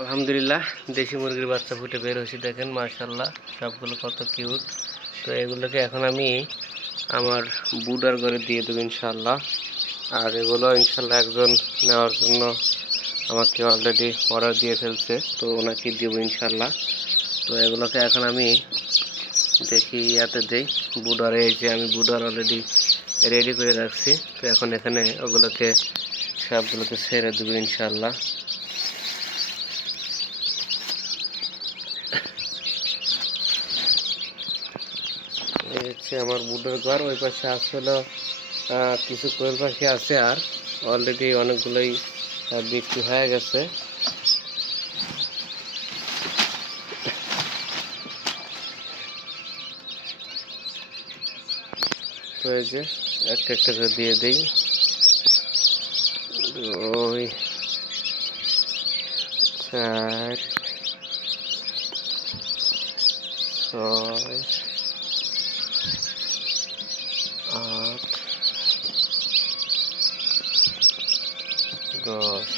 আলহামদুলিল্লাহ, দেশি মুরগির বাচ্চা ফুটে বের হয়েছে দেখেন মার্শাল্লাহ সবগুলো কত কিউট তো এগুলোকে এখন আমি আমার বুডার ঘরে দিয়ে দেবো ইনশাল্লাহ আর এগুলো ইনশাল্লাহ একজন নেওয়ার জন্য আমাকে অলরেডি অর্ডার দিয়ে ফেলছে, তো ওনাকে দেবো ইনশাল্লাহ তো এগুলোকে এখন আমি দেখি ইয়াতে দেই, বুডারে এই যে আমি বুডার অলরেডি রেডি করে রাখছি। তো এখন এখানে ওগুলোকে সবগুলোকে ছেড়ে দেবো ইনশাল্লাহ হচ্ছে আমার বুডোর ঘর, ওই পাশে আসলে কিছু কোয়েল পাখি আছে আর। অলরেডি অনেকগুলোই বিক্রি হয়ে গেছে। তো এই যে, একটা একটা করে দিয়ে দিই। দুই চার, ছয় দশ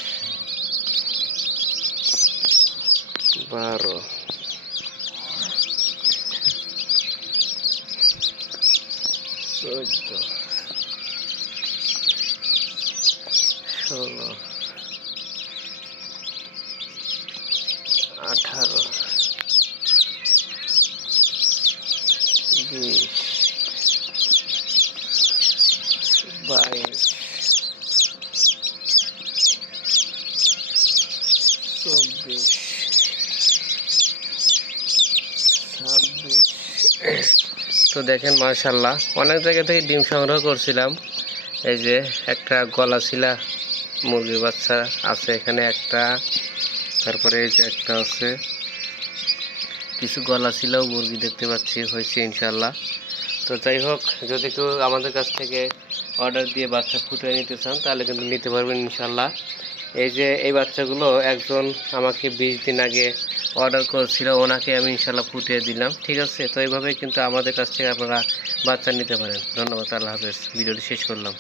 বারো চোদ্দ ষোলো আঠারো বিশ বাইশ তো দেখেন মার্শাল্লাহ অনেক জায়গা থেকে ডিম সংগ্রহ করছিলাম। এই যে একটা গলা ছিলা মুরগির বাচ্চা আছে এখানে একটা, তারপরে এই যে একটা আছে। কিছু গলা ছিলাও মুরগি দেখতে পাচ্ছি, হয়েছে ইনশাল্লাহ তো যাই হোক, যদি কেউ আমাদের কাছ থেকে অর্ডার দিয়ে বাচ্চা ফুটিয়ে নিতে চান, তাহলে কিন্তু নিতে পারবেন ইনশাল্লাহ এই যে এই বাচ্চাগুলো একজন আমাকে বিশ দিন আগে অর্ডার করেছিল, ওনাকে আমি ইনশাল্লাহ ফুটিয়ে দিলাম, ঠিক আছে? তো এইভাবে কিন্তু আমাদের কাছ থেকে আপনারা বাচ্চা নিতে পারেন। ধন্যবাদ, আল্লাহ হাফেজ। ভিডিওটি শেষ করলাম।